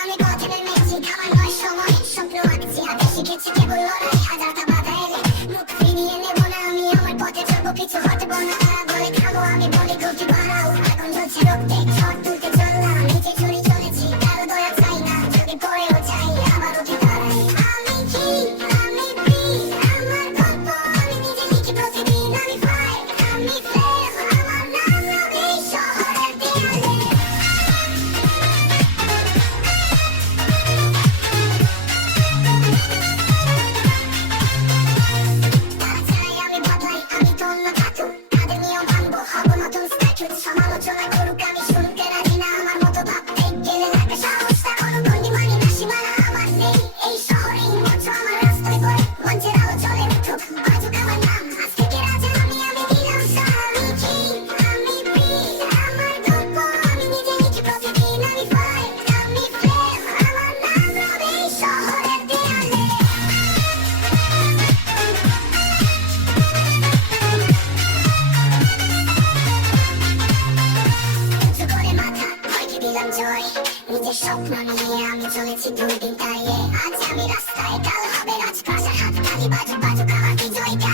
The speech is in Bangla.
আমি পথে নেমেছি, খাওয়ার নয় সময়, স্বপ্ন আঁকছি, হাতে শিখেছি কেবল লড়াই, হাজারটা বাধা এলে মুখ ফিরিয়ে নেব না, আমি আমার পথে চলবো, পিছু হটবো না। তারা বলে খাবো, আমি বলি গতি বাড়াও, এখন জ্বলছে রক্তে, ঝড় তুলতে চললাম, নিচে ছড়ি চলেছি, কারো দয়া চাই না, যদি পড়েও চাই আবার উঠে দাঁড়াই। আমি কি, আমি ফ্রি, আমার গল্প আমি নিজে লিখি প্রতিদিন, আমি ফাই, আমি ফ্লেম, আমার নাম রবি শহরের দেয়ালে। তারা চাই আমি বদলাই, আমি তো অন্য ধাতু, তাদের নিয়ম ভাঙবো, হবো নতুন স্ট্যাচু, সমালোচনা করুক আমি শুনতে রাজি না, আমার মতো ভাবতে গেলে লাগে সাহস, তার অনুভূতি মানি না, সীমানা আমার নেই এই শহরে, মঞ্চ আমার রাস্তায় পড়ে, মঞ্চের আলো জ্বলে উঠুক, বাজুক আমার নাম, আজ থেকে রাজা আমি, আমি দিলাম সার। আমি কি, আমি ফ্রি, আমার গল্প আমি নিজে লিখি প্রতিদিন, আমি ফাই, আমি ফ্লেম, আমার নাম রবি শহরের দেয়ালে। উঁচু করে মাথা, ভয়কে দিলাম জয়, নিজের স্বপ্ন নিয়ে আমি চলেছি দুর্দিন তাড়িয়ে, আজ আমি রাস্তায়, কাল হবে রাজপ্রাসাদ, হাত তালি বাজুক বাজুক আমার বিজয়।